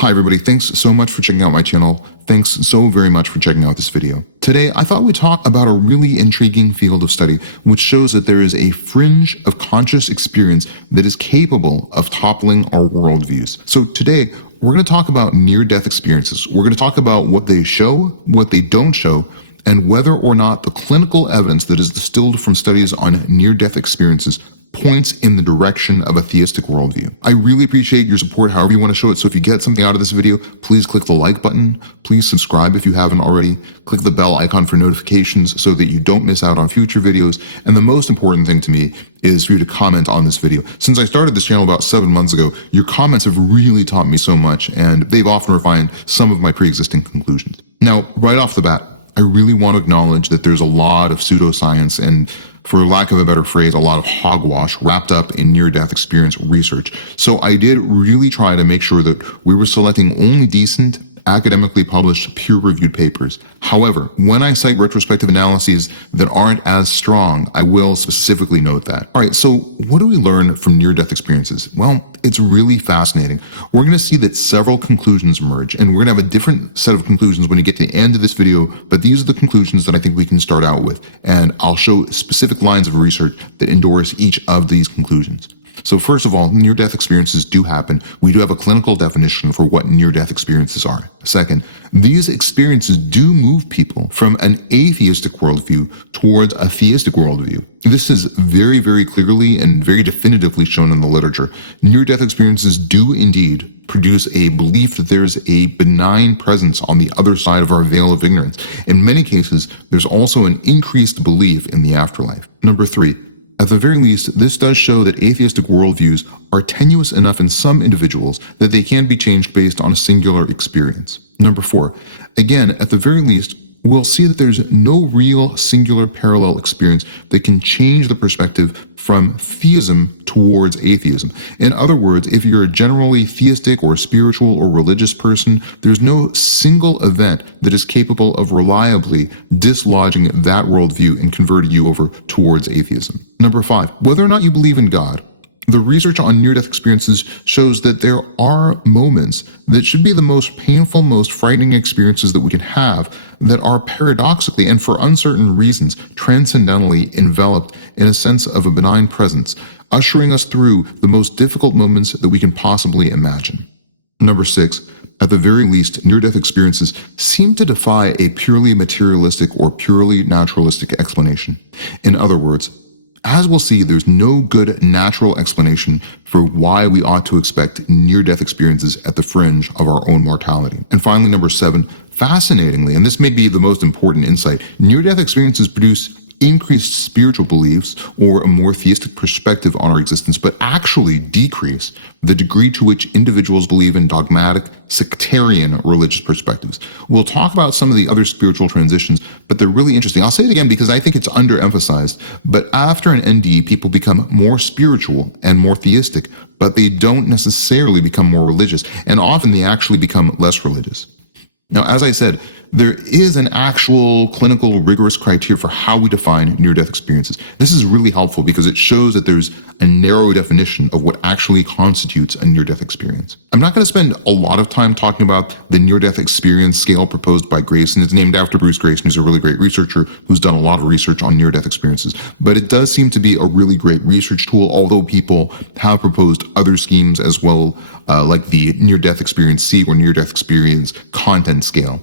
Hi everybody, thanks so much for checking out my channel. Thanks so very much for checking out this video. Today, I thought we'd talk about a really intriguing field of study which shows that there is a fringe of conscious experience that is capable of toppling our worldviews. So today, we're going to talk about near-death experiences. We're going to talk about what they show, what they don't show, and whether or not the clinical evidence that is distilled from studies on near-death experiences points in the direction of a theistic worldview. I really appreciate your support however you want to show it, so if you get something out of this video, please click the like button, please subscribe if you haven't already, click the bell icon for notifications so that you don't miss out on future videos, and the most important thing to me is for you to comment on this video. Since I started this channel about 7 months ago, your comments have really taught me so much, and they've often refined some of my pre-existing conclusions. Now, right off the bat, I really want to acknowledge that there's a lot of pseudoscience and, for lack of a better phrase, a lot of hogwash wrapped up in near-death experience research. So I did really try to make sure that we were selecting only decent, academically published, peer-reviewed papers. However, when I cite retrospective analyses that aren't as strong, I will specifically note that. All right, so what do we learn from near-death experiences? Well, it's really fascinating. We're going to see that several conclusions emerge, and we're going to have a different set of conclusions when you get to the end of this video, but these are the conclusions that I think we can start out with, and I'll show specific lines of research that endorse each of these conclusions. So first of all, near-death experiences do happen. We do have a clinical definition for what near-death experiences are. Second, these experiences do move people from an atheistic worldview towards a theistic worldview. This is very, very clearly and very definitively shown in the literature. Near-death experiences do indeed produce a belief that there's a benign presence on the other side of our veil of ignorance. In many cases, there's also an increased belief in the afterlife. Number 3. At the very least, this does show that atheistic worldviews are tenuous enough in some individuals that they can be changed based on a singular experience. Number 4, again, at the very least, we'll see that there's no real singular parallel experience that can change the perspective from theism towards atheism. In other words, if you're a generally theistic or spiritual or religious person, there's no single event that is capable of reliably dislodging that worldview and converting you over towards atheism. Number 5, whether or not you believe in God, the research on near-death experiences shows that there are moments that should be the most painful, most frightening experiences that we can have that are paradoxically and for uncertain reasons transcendentally enveloped in a sense of a benign presence, ushering us through the most difficult moments that we can possibly imagine. Number 6, at the very least, near-death experiences seem to defy a purely materialistic or purely naturalistic explanation. In other words, as we'll see, there's no good natural explanation for why we ought to expect near-death experiences at the fringe of our own mortality. And finally, number 7, fascinatingly, and this may be the most important insight, near-death experiences produce increased spiritual beliefs or a more theistic perspective on our existence, but actually decrease the degree to which individuals believe in dogmatic, sectarian religious perspectives. We'll talk about some of the other spiritual transitions, but they're really interesting. I'll say it again because I think it's underemphasized, but after an NDE, people become more spiritual and more theistic, but they don't necessarily become more religious, and often they actually become less religious. Now, as I said, there is an actual clinical rigorous criteria for how we define near-death experiences. This is really helpful because it shows that there's a narrow definition of what actually constitutes a near-death experience. I'm not going to spend a lot of time talking about the near-death experience scale proposed by Grayson. It's named after Bruce Grayson, who's a really great researcher who's done a lot of research on near-death experiences. But it does seem to be a really great research tool, although people have proposed other schemes as well, like the near-death experience C or near-death experience content scale.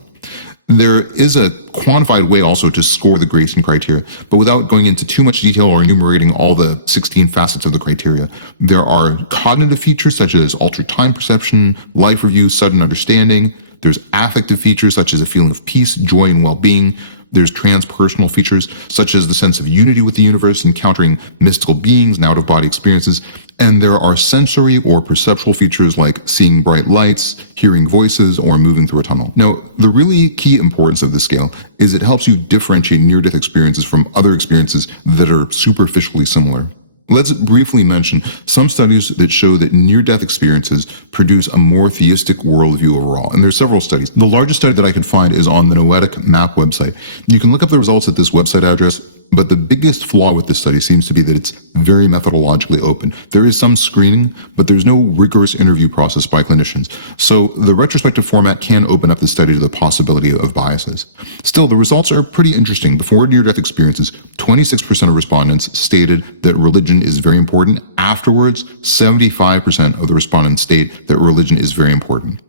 There is a quantified way also to score the Grayson criteria, but without going into too much detail or enumerating all the 16 facets of the criteria, there are cognitive features such as altered time perception, life review, sudden understanding. There's affective features such as a feeling of peace, joy, and well-being. There's transpersonal features such as the sense of unity with the universe, encountering mystical beings and out-of-body experiences. And there are sensory or perceptual features like seeing bright lights, hearing voices, or moving through a tunnel. Now, the really key importance of this scale is it helps you differentiate near-death experiences from other experiences that are superficially similar. Let's briefly mention some studies that show that near-death experiences produce a more theistic worldview overall. And there's several studies. The largest study that I could find is on the Noetic Map website. You can look up the results at this website address. but the biggest flaw with this study seems to be that it's very methodologically open. There is some screening, but there's no rigorous interview process by clinicians. So the retrospective format can open up the study to the possibility of biases. Still, the results are pretty interesting. Before near-death experiences, 26% of respondents stated that religion is very important. Afterwards, 75% of the respondents state that religion is very important.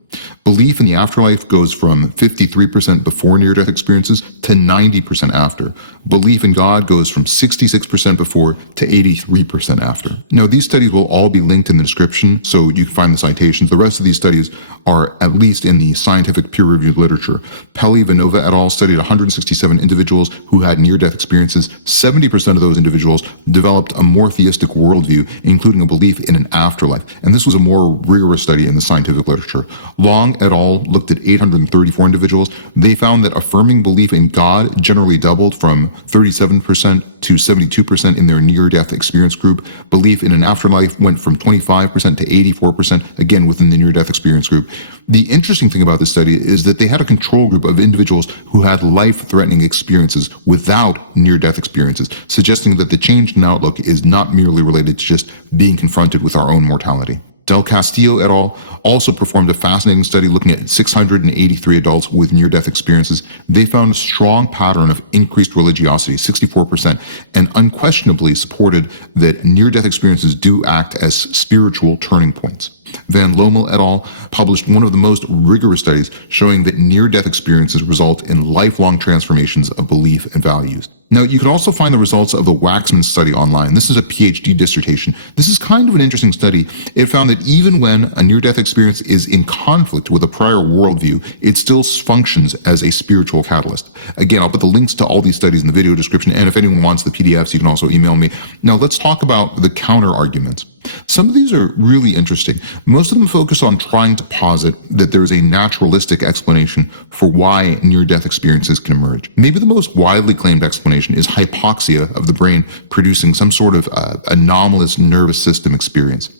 Belief in the afterlife goes from 53% before near-death experiences to 90% after. Belief in God goes from 66% before to 83% after. Now, these studies will all be linked in the description, so you can find the citations. The rest of these studies are at least in the scientific peer-reviewed literature. Peli Vanova et al. Studied 167 individuals who had near-death experiences. 70% of those individuals developed a more theistic worldview, including a belief in an afterlife. And this was a more rigorous study in the scientific literature. Long et al. Looked at 834 individuals. They found that affirming belief in God generally doubled from 37% to 72% in their near-death experience group. Belief in an afterlife went from 25% to 84%, again within the near-death experience group. The interesting thing about this study is that they had a control group of individuals who had life-threatening experiences without near-death experiences, suggesting that the change in outlook is not merely related to just being confronted with our own mortality. Del Castillo et al. Also performed a fascinating study looking at 683 adults with near-death experiences. They found a strong pattern of increased religiosity, 64%, and unquestionably supported that near-death experiences do act as spiritual turning points. Van Lommel et al. Published one of the most rigorous studies showing that near-death experiences result in lifelong transformations of belief and values. Now, you can also find the results of the Waxman study online. This is a PhD dissertation. This is kind of an interesting study. It found that even when a near-death experience is in conflict with a prior worldview, it still functions as a spiritual catalyst. Again, I'll put the links to all these studies in the video description, and if anyone wants the PDFs, you can also email me. Now, let's talk about the counter-arguments. Some of these are really interesting. Most of them focus on trying to posit that there is a naturalistic explanation for why near-death experiences can emerge. Maybe the most widely claimed explanation is hypoxia of the brain producing some sort of anomalous nervous system experience.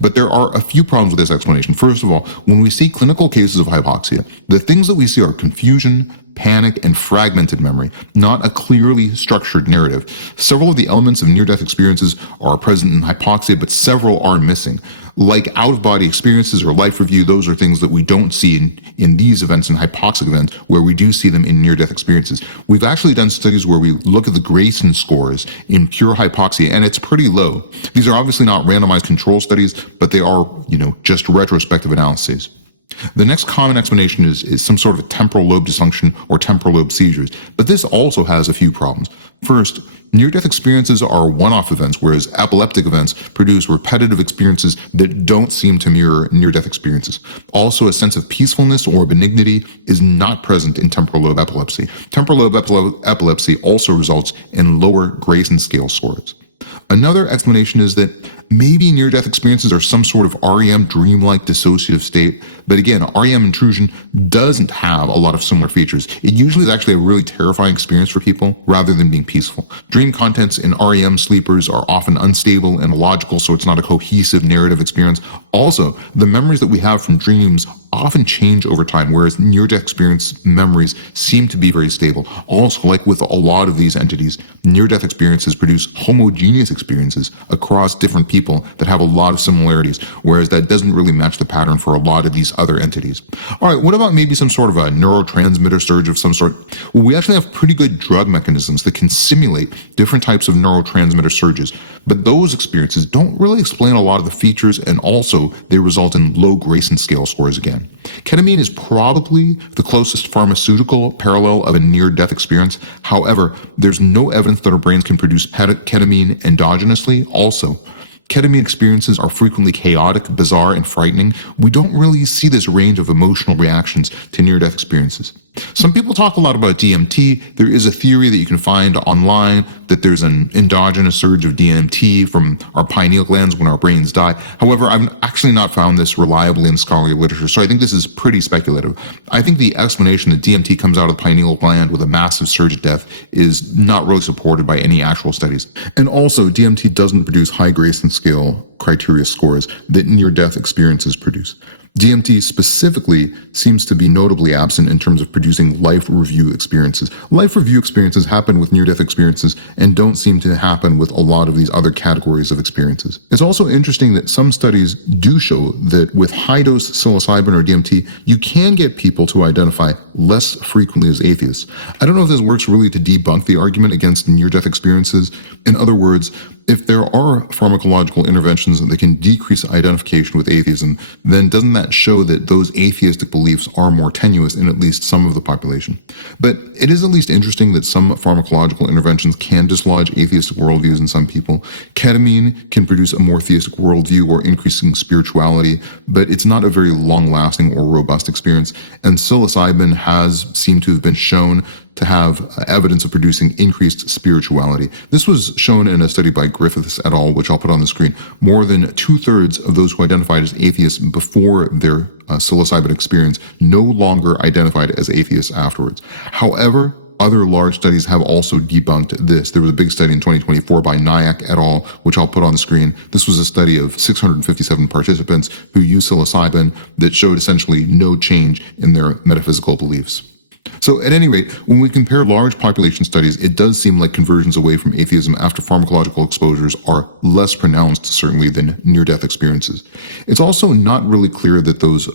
But there are a few problems with this explanation. First of all, when we see clinical cases of hypoxia, the things that we see are confusion, panic, and fragmented memory, not a clearly structured narrative. Several of the elements of near-death experiences are present in hypoxia, but several are missing. Like out-of-body experiences or life review, those are things that we don't see in these events, in hypoxic events, where we do see them in near-death experiences. We've actually done studies where we look at the Grayson scores in pure hypoxia, and it's pretty low. These are obviously not randomized control studies, but they are, just retrospective analyses. The next common explanation is some sort of a temporal lobe dysfunction or temporal lobe seizures, but this also has a few problems. First, near-death experiences are one-off events, whereas epileptic events produce repetitive experiences that don't seem to mirror near-death experiences. Also, a sense of peacefulness or benignity is not present in temporal lobe epilepsy. Temporal lobe epilepsy also results in lower Grayson scale scores. Another explanation is that maybe near-death experiences are some sort of REM dreamlike dissociative state, but again, REM intrusion doesn't have a lot of similar features. It usually is actually a really terrifying experience for people rather than being peaceful. Dream contents in REM sleepers are often unstable and illogical, so it's not a cohesive narrative experience. Also, the memories that we have from dreams often change over time, whereas near-death experience memories seem to be very stable. Also, like with a lot of these entities, near-death experiences produce homogeneous experiences across different people that have a lot of similarities, whereas that doesn't really match the pattern for a lot of these other entities. All right, what about maybe some sort of a neurotransmitter surge of some sort? Well, we actually have pretty good drug mechanisms that can simulate different types of neurotransmitter surges, but those experiences don't really explain a lot of the features, and also they result in low Grayson scale scores again. Ketamine is probably the closest pharmaceutical parallel of a near-death experience. However, there's no evidence that our brains can produce ketamine endogenously. Also, ketamine experiences are frequently chaotic, bizarre, and frightening. We don't really see this range of emotional reactions to near-death experiences. Some people talk a lot about DMT. There is a theory that you can find online that there's an endogenous surge of DMT from our pineal glands when our brains die. However, I've actually not found this reliably in scholarly literature, so I think this is pretty speculative. I think the explanation that DMT comes out of the pineal gland with a massive surge of death is not really supported by any actual studies. And also, DMT doesn't produce high Grayson scale criteria scores that near-death experiences produce. DMT specifically seems to be notably absent in terms of producing life review experiences. Life review experiences happen with near-death experiences and don't seem to happen with a lot of these other categories of experiences. It's also interesting that some studies do show that with high-dose psilocybin or DMT, you can get people to identify less frequently as atheists. I don't know if this works really to debunk the argument against near-death experiences. In other words, if there are pharmacological interventions that can decrease identification with atheism, then doesn't that show that those atheistic beliefs are more tenuous in at least some of the population? But it is at least interesting that some pharmacological interventions can dislodge atheistic worldviews in some people. Ketamine can produce a more theistic worldview or increasing spirituality, but it's not a very long-lasting or robust experience. And psilocybin has seemed to have been shown to have evidence of producing increased spirituality. This was shown in a study by Griffiths et al., which I'll put on the screen. More than 2/3 of those who identified as atheists before their psilocybin experience no longer identified as atheists afterwards. However, other large studies have also debunked this. There was a big study in 2024 by Nayak et al., which I'll put on the screen. This was a study of 657 participants who used psilocybin that showed essentially no change in their metaphysical beliefs. So at any rate, when we compare large population studies, it does seem like conversions away from atheism after pharmacological exposures are less pronounced, certainly, than near-death experiences. It's also not really clear that those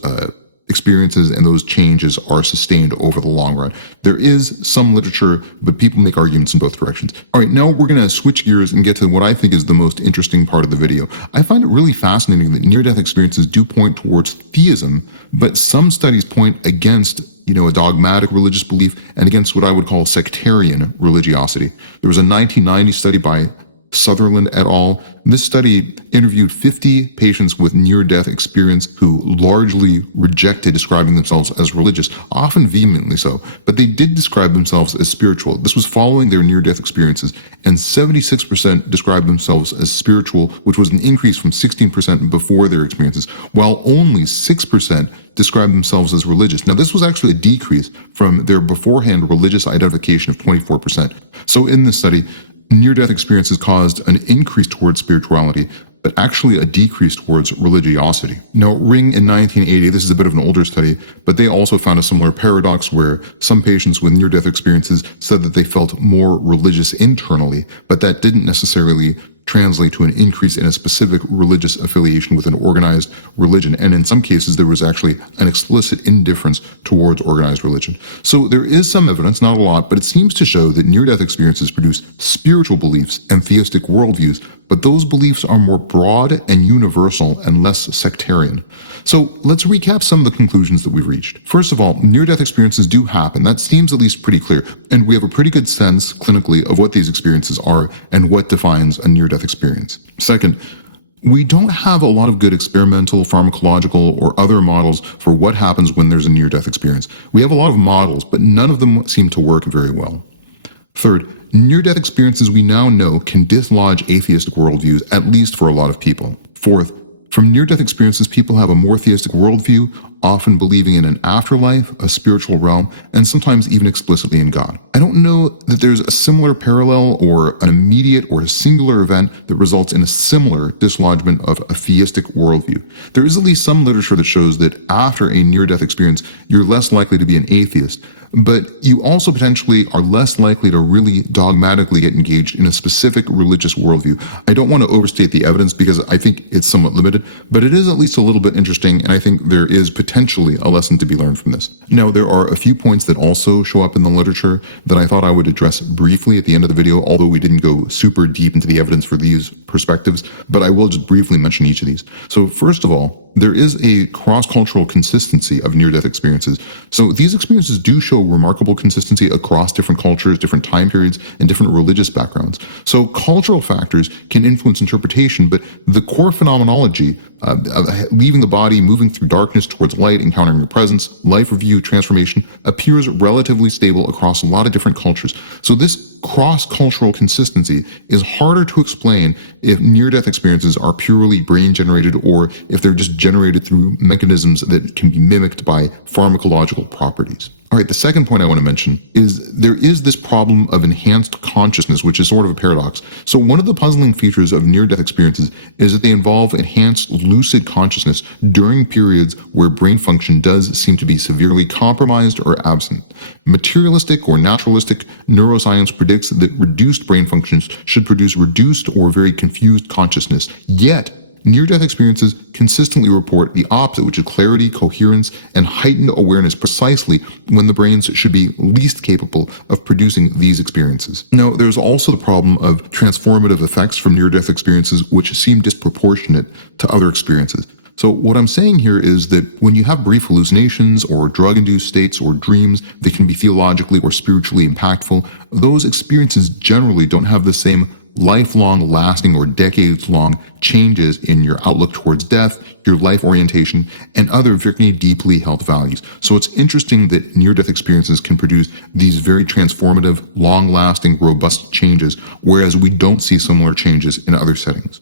experiences and those changes are sustained over the long run. There is some literature, but people make arguments in both directions. All right, now we're going to switch gears and get to what I think is the most interesting part of the video. I find it really fascinating that near-death experiences do point towards theism, but some studies point against a dogmatic religious belief and against what I would call sectarian religiosity. There was a 1990 study by Sutherland et al. This study interviewed 50 patients with near-death experience who largely rejected describing themselves as religious, often vehemently so, but they did describe themselves as spiritual. This was following their near-death experiences, and 76% described themselves as spiritual, which was an increase from 16% before their experiences, while only 6% described themselves as religious. Now, this was actually a decrease from their beforehand religious identification of 24%. So in this study, near-death experiences caused an increase towards spirituality, but actually a decrease towards religiosity. Now, Ring in 1980, this is a bit of an older study, but they also found a similar paradox where some patients with near-death experiences said that they felt more religious internally, but that didn't necessarily translate to an increase in a specific religious affiliation with an organized religion. And in some cases, there was actually an explicit indifference towards organized religion. So there is some evidence, not a lot, but it seems to show that near-death experiences produce spiritual beliefs and theistic worldviews, but those beliefs are more broad and universal and less sectarian. So let's recap some of the conclusions that we've reached. First of all, near-death experiences do happen. That seems at least pretty clear. And we have a pretty good sense clinically of what these experiences are and what defines a near-death experience. Second, we don't have a lot of good experimental, pharmacological, or other models for what happens when there's a near-death experience. We have a lot of models, but none of them seem to work very well. Third, near-death experiences we now know can dislodge atheistic worldviews, at least for a lot of people. Fourth, from near-death experiences, people have a more theistic worldview, often believing in an afterlife, a spiritual realm, and sometimes even explicitly in God. I don't know that there's a similar parallel or an immediate or a singular event that results in a similar dislodgement of a theistic worldview. There is at least some literature that shows that after a near-death experience, you're less likely to be an atheist, but you also potentially are less likely to really dogmatically get engaged in a specific religious worldview. I don't want to overstate the evidence because I think it's somewhat limited, but it is at least a little bit interesting, and I think there is potentially a lesson to be learned from this. Now, there are a few points that also show up in the literature that I thought I would address briefly at the end of the video, although we didn't go super deep into the evidence for these perspectives, but I will just briefly mention each of these. So first of all, there is a cross-cultural consistency of near-death experiences. So these experiences do show remarkable consistency across different cultures, different time periods, and different religious backgrounds. So cultural factors can influence interpretation, but the core phenomenology, leaving the body, moving through darkness towards light, encountering your presence, life review, transformation, appears relatively stable across a lot of different cultures. So this cross-cultural consistency is harder to explain if near-death experiences are purely brain-generated or if they're just generated through mechanisms that can be mimicked by pharmacological properties. All right, the second point I want to mention is there is this problem of enhanced consciousness, which is sort of a paradox. So one of the puzzling features of near-death experiences is that they involve enhanced lucid consciousness during periods where brain function does seem to be severely compromised or absent. Materialistic or naturalistic neuroscience predicts that reduced brain functions should produce reduced or very confused consciousness, yet near-death experiences consistently report the opposite, which is clarity, coherence, and heightened awareness precisely when the brains should be least capable of producing these experiences. Now, there's also the problem of transformative effects from near-death experiences which seem disproportionate to other experiences. So what I'm saying here is that when you have brief hallucinations or drug-induced states or dreams that can be theologically or spiritually impactful, those experiences generally don't have the same lifelong, lasting, or decades-long changes in your outlook towards death, your life orientation, and other very deeply held values. So it's interesting that near-death experiences can produce these very transformative, long-lasting, robust changes, whereas we don't see similar changes in other settings.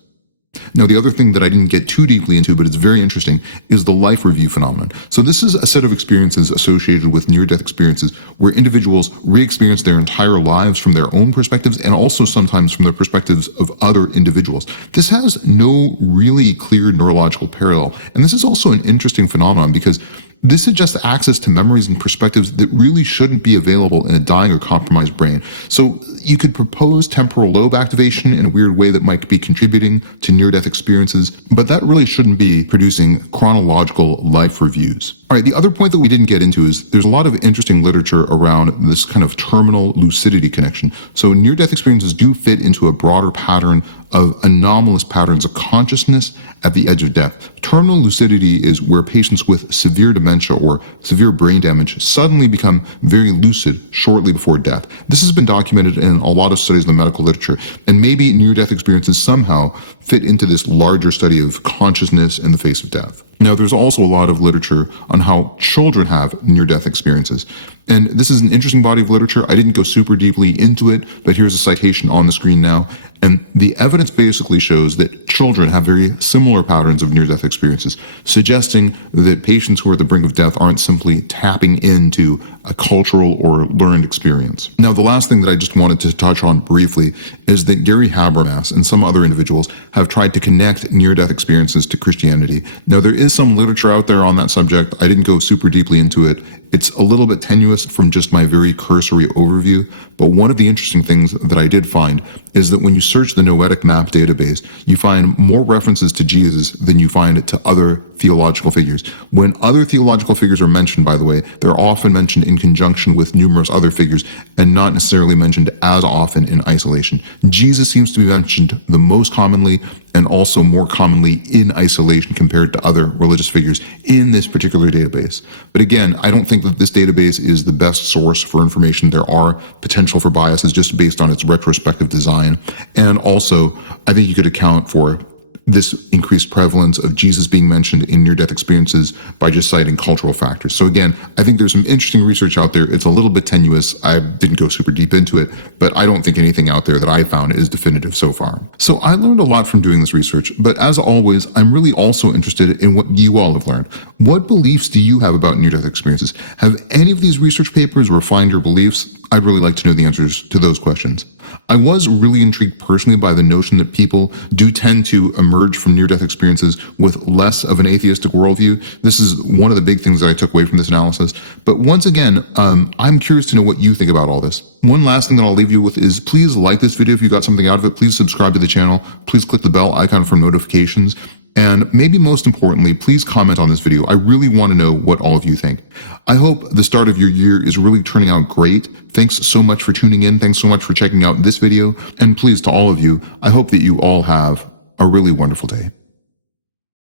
Now, the other thing that I didn't get too deeply into, but it's very interesting, is the life review phenomenon. So this is a set of experiences associated with near-death experiences where individuals re-experience their entire lives from their own perspectives and also sometimes from the perspectives of other individuals. This has no really clear neurological parallel, and this is also an interesting phenomenon because this suggests access to memories and perspectives that really shouldn't be available in a dying or compromised brain. So you could propose temporal lobe activation in a weird way that might be contributing to near-death experiences, but that really shouldn't be producing chronological life reviews. All right, the other point that we didn't get into is there's a lot of interesting literature around this kind of terminal lucidity connection. So near-death experiences do fit into a broader pattern of anomalous patterns of consciousness at the edge of death. Terminal lucidity is where patients with severe dementia or severe brain damage suddenly become very lucid shortly before death. This has been documented in a lot of studies in the medical literature, and maybe near-death experiences somehow fit into this larger study of consciousness in the face of death. Now, there's also a lot of literature on how children have near-death experiences. And this is an interesting body of literature. I didn't go super deeply into it, but here's a citation on the screen now. And the evidence basically shows that children have very similar patterns of near-death experiences, suggesting that patients who are at the brink of death aren't simply tapping into a cultural or learned experience. Now, the last thing that I just wanted to touch on briefly is that Gary Habermas and some other individuals have tried to connect near-death experiences to Christianity. Now, there is some literature out there on that subject. I didn't go super deeply into it. It's a little bit tenuous from just my very cursory overview, but one of the interesting things that I did find is that when you search the Noetic Map database, you find more references to Jesus than you find to other theological figures. When other theological figures are mentioned, by the way, they're often mentioned in conjunction with numerous other figures and not necessarily mentioned as often in isolation. Jesus seems to be mentioned the most commonly and also more commonly in isolation compared to other religious figures in this particular database. But again, I don't think that this database is the best source for information. There are potential for biases just based on its retrospective design. And also, I think you could account for this increased prevalence of Jesus being mentioned in near-death experiences by just citing cultural factors. So again, I think there's some interesting research out there. It's a little bit tenuous. I didn't go super deep into it, but I don't think anything out there that I found is definitive so far. So I learned a lot from doing this research, but as always, I'm really also interested in what you all have learned. What beliefs do you have about near-death experiences? Have any of these research papers refined your beliefs? I'd really like to know the answers to those questions. I was really intrigued personally by the notion that people do tend to emerge from near-death experiences with less of an atheistic worldview. This is one of the big things that I took away from this analysis. But once again, I'm curious to know what you think about all this. One last thing that I'll leave you with is please like this video if you got something out of it. Please subscribe to the channel. Please click the bell icon for notifications. And maybe most importantly, please comment on this video. I really want to know what all of you think. I hope the start of your year is really turning out great. Thanks so much for tuning in. Thanks so much for checking out this video. And please, to all of you, I hope that you all have a really wonderful day.